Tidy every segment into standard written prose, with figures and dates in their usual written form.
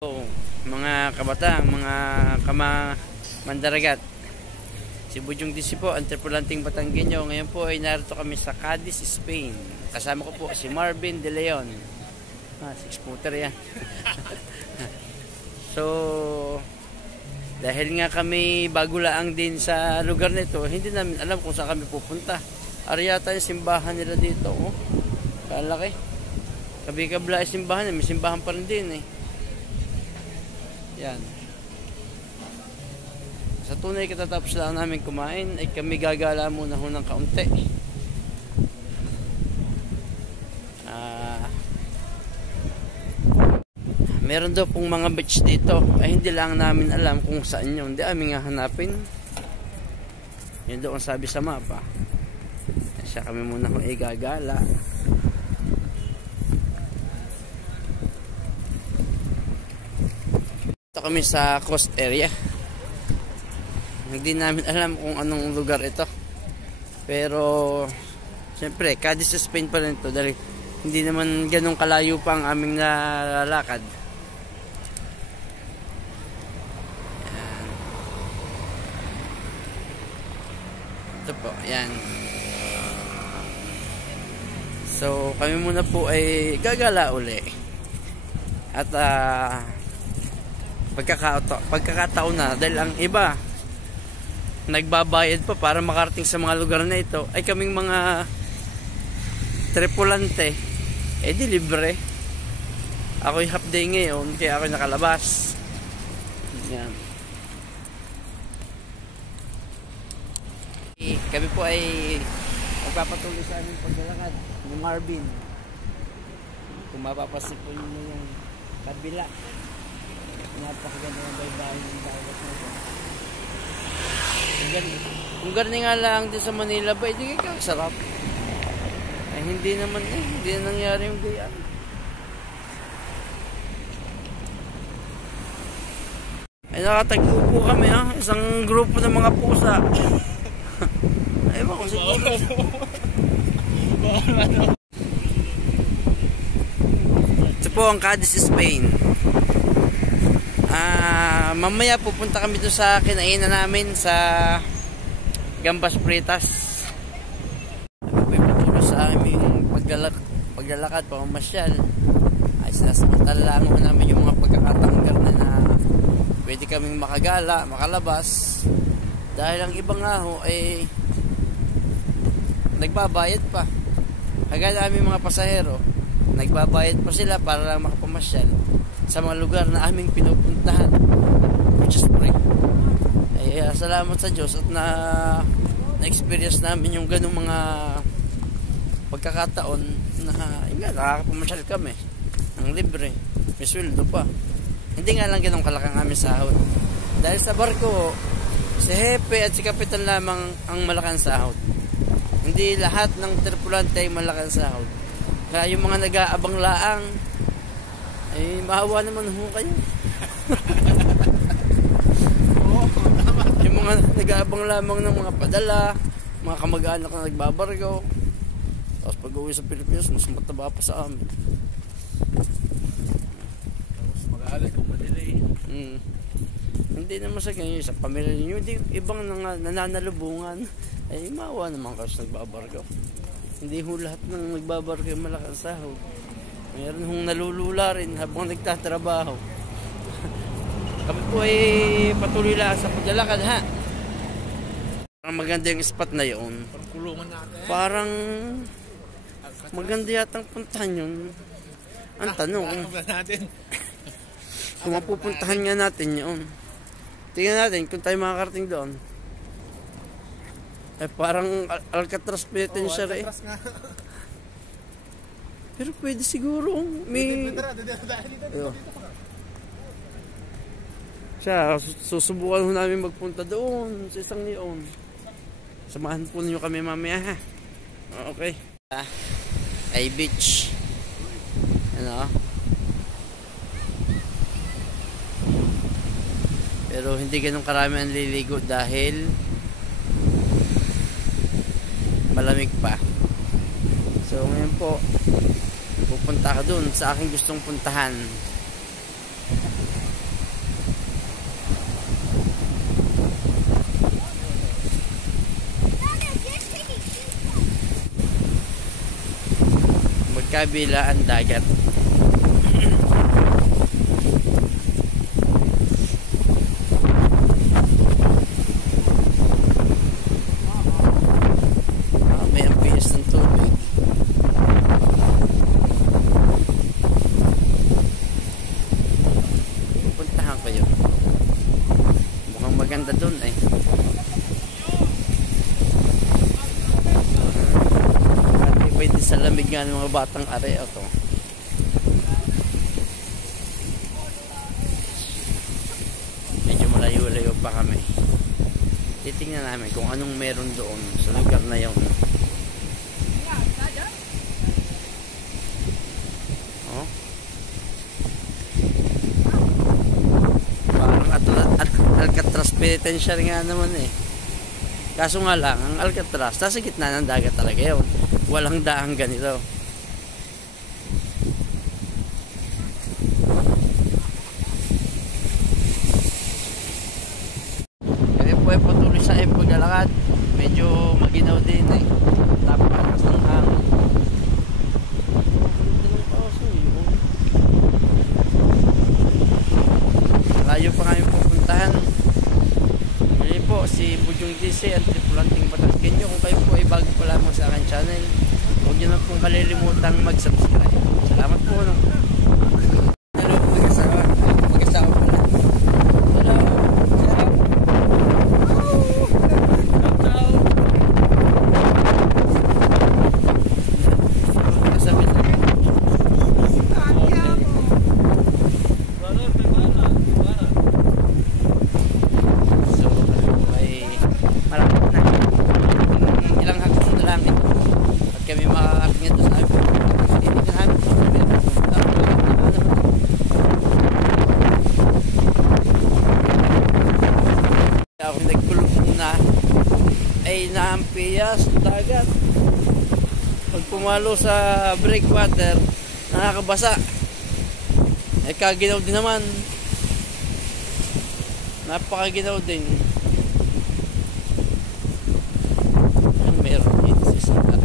So, mga kabataan, mga mandaragat, si Bujong DC po, ang tripulanting Batanggenyo. Ngayon po ay narito kami sa Cadiz, Spain. Kasama ko po si Marvin De Leon. 6-footer yan. So, dahil nga kami bago laang din sa lugar nito, hindi namin alam kung saan kami pupunta. Ariyata yung simbahan nila dito. Oh, kalaki. Kabi-kabla yung simbahan, may simbahan pa rin din eh. Yan. Sa tunay katatapos lang namin kumain ay kami gagala muna ho ng kaunti. Meron daw pong mga beach dito ay hindi lang namin alam kung saan yun. Hindi aming hanapin. Yun doon sabi sa mapa. Siya kami muna kung igagala. Kami sa coast area. Hindi namin alam kung anong lugar ito. Pero siyempre, Cadiz Spain pa rin ito dahil hindi naman ganun kalayo pa ang aming nalalakad. Ayan. Ito po, ayan. So, kami muna po ay gagala uli. At pagkakataon na dahil ang iba nagbabayad pa para makarating sa mga lugar na ito ay kaming mga tripulante di libre. Ako'y half day ngayon kaya ako'y nakalabas. Yan. Kami po ay magpapatuloy sa aming paglalakad ni Marvin. Kung mapapasin po nyo yung kabila, napakaganda ng baybayin ng dagat na ito. Kung ganun nga lang din sa Manila ba, hindi kaya sarap. Ay hindi naman hindi na nangyari yung gayaan. Ay nakatagpo kami isang grupo ng mga pusa. Ay ba kung siguro. Ito po ang Cadiz, Spain. Mamaya pupunta kami doon sa kinainan namin sa Gambas Fritas. Kami patuloy sa aming paglalakad, pamamasyal. Ay sinasamantala lang namin yung mga pagkakatanggal na pwede kaming makagala, makalabas. Dahil ang iba nga ho ay nagbabayad pa. Kagaya namin mga pasahero, nagbabayad pa sila para lang makapamasyal sa mga lugar na aming pinupuntahan, which is free. Ay salamat sa Diyos at na-experience namin yung ganung mga pagkakataon na nakakapamasyal kami ng libre, may sweldo pa. Hindi nga lang ganun kalakang aming sahod dahil sa barko si Hepe at si Kapitan lamang ang malakang sahod. Hindi lahat ng tripulante ay malakang sahod. Kaya yung mga nag-aabang laang ay maawa naman ho kayo. Yung mga nag-aabang lamang ng mga padala, mga kamag-anak na nagbabargo, tapos pag-uwi sa Pilipinas mas mataba pa sa amin. Tapos mag-aalay kung madelay. Hindi naman sa ganyan sa pamilya ninyo, hindi ibang nananalubungan ay maawa naman kasi nagbabargo. Hindi ho lahat ng nagbabargo ay malaking sahod. Mayroon hong nalulula rin habang nagtatrabaho. Kami po ay patuloy lang sa paglalakad ha. Parang maganda yung spot na yun. Parang maganda yatang puntahan yun. Ang tanong kung mapupuntahan nga natin yun. Tingnan natin kung tayo makakarating doon. Ay parang Alcatraz penitentiary. Pero pwede siguro. May siya, susubukan ho namin magpunta doon sa isang yun. Samahan po ninyo kami mamaya ha. Okay. Ay beach. Ano? Pero hindi ganun karami ang liligo dahil malamig pa. So ngayon po pupunta ka dun sa aking gustong puntahan. kabilaan dagat. May ambience ng tubig. Puntahan ko yun. Mukhang maganda dun eh. Pwede sa lamig nga ng mga batang are ito. Medyo malayo-layo pa kami. Titingnan namin kung anong meron doon sa lugar na yun. Oh. Parang Alcatraz Penitentiary nga naman eh. Kaso nga lang, ang Alcatraz nasa gitna ng dagat talaga yun. Walang daang ganito. Kaya po ay patuloy sa paglalakad. Medyo maginaw din eh. Tapos ng hangin. Layo pa kami pupuntahan. Hindi po, si Bujong DC at Tripulanting Bataskenyo. Kung kayo po ay bago pa lamang sa aking channel, huwag nyo na pong kalilimutang mag-subscribe. Salamat po. No? Hello, mag-asawa. Mag-asawa pala. Hello. Kami makakakingit doon sa ako nagkulong na ay naampiya sa dagat. Pag pumalo sa breakwater, nakakabasa. Ay kaginaw din naman. Napakaginaw din. Meron din sa sasakyan.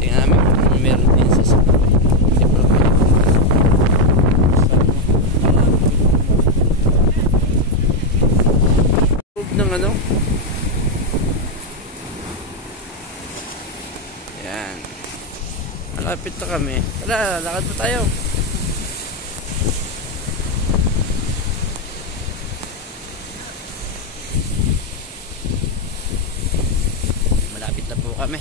Tingnan namin kung meron din sa sasakyan. Ng ano? Yan. Malapit na kami. Tara, lakad pa tayo. Malapit na po kami.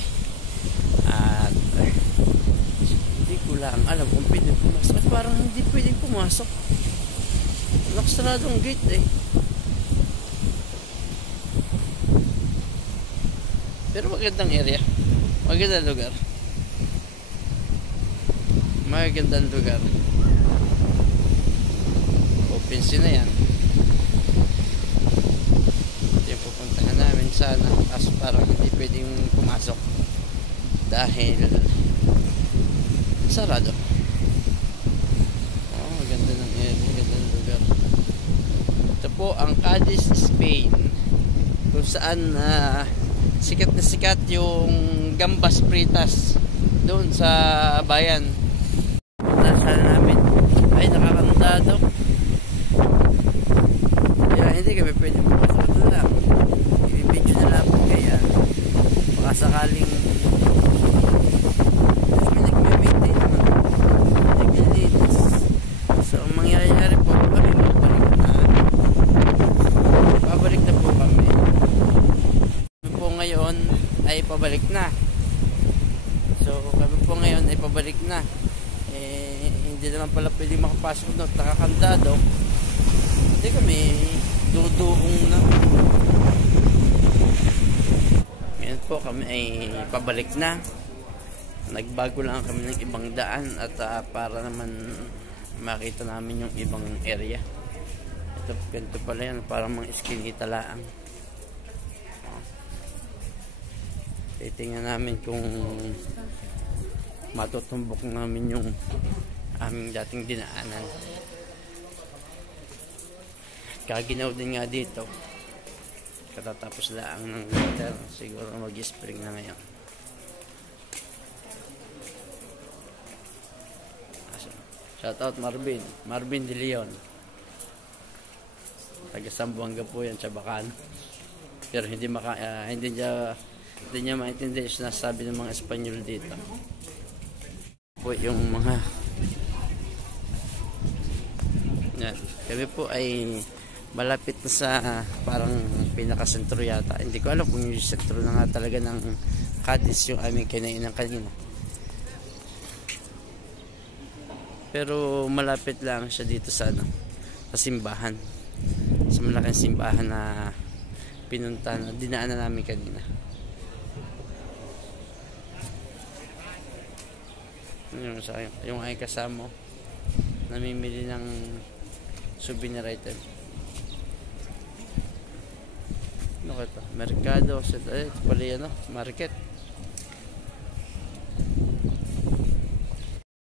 At hindi ko lang alam kung pwede pumasok. At parang hindi pwedeng pumasok. Nakasaradong gate eh. Pero magandang area. Magandang lugar. Magandang lugar. Open sea na yan. Ito yung pupuntahan namin sana. Kaso parang hindi pwedeng pumasok. Dahil sarado. Oh, maganda ng area. Magandang lugar. Ito po ang Cadiz, Spain. Kung saan sikat na sikat yung gambas fritas doon sa bayan. Nasaan namin ay nakakandado. Kaya hindi kami pwede pumasok doon lang. I-video na lang kaya baka sakaling nagme-maintain naman, naglilinis. So ang mangyayari po kami babalik na po kami. Ngayon ay pabalik na. So kami po ngayon ay pabalik na. Hindi naman pala pwede makapasok doon, nakakandado. Hindi kami duduong na. Ngayon po kami ay pabalik na. Nagbago lang kami ng ibang daan at para naman makita namin yung ibang area. Ito ganito pala yan, parang mga iskinita laang. Titingnan namin kung matutumbok namin yung aming dating dinaanan. Kaginaw din nga dito. Katatapos lang ng winter. Siguro mag-spring na ngayon. Shout out Marvin. Marvin De Leon. Taga Zamboanga po yan, Chabacano. Pero hindi niya maintindihan yung sinasabi ng mga Espanyol dito. Po yung mga yan. Kami po ay malapit na sa parang pinakasentro yata. Hindi ko alam kung yung sentro na nga talaga ng Cadiz yung aming kinainan kanina. Pero malapit lang siya dito sa sa simbahan. Sa malaking simbahan na pinunta na dinaanan namin kanina. Yung ay kasama namimili ng souvenir item. Ano ka ito? Merkado. Ito pala yan, market.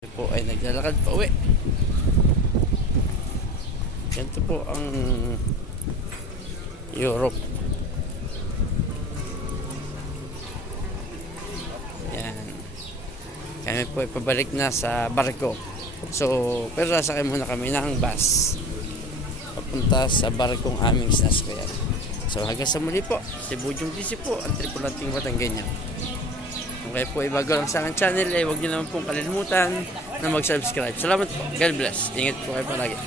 Ito po ay naglalakad pa uwi. Ganito po ang Europe. Yan. Kami po ay pabalik na sa barko. So, pero sasakay muna kami ng bus papunta sa barkong aming sinasakyan. So, hanggang sa muli po, si Bujong DC po, ang tripulanting Batanggenyo. Kung kayo po ay bago lang sa aking channel, huwag niyo naman pong kalimutan na mag-subscribe. Salamat po. God bless. Ingat po kayo palagi.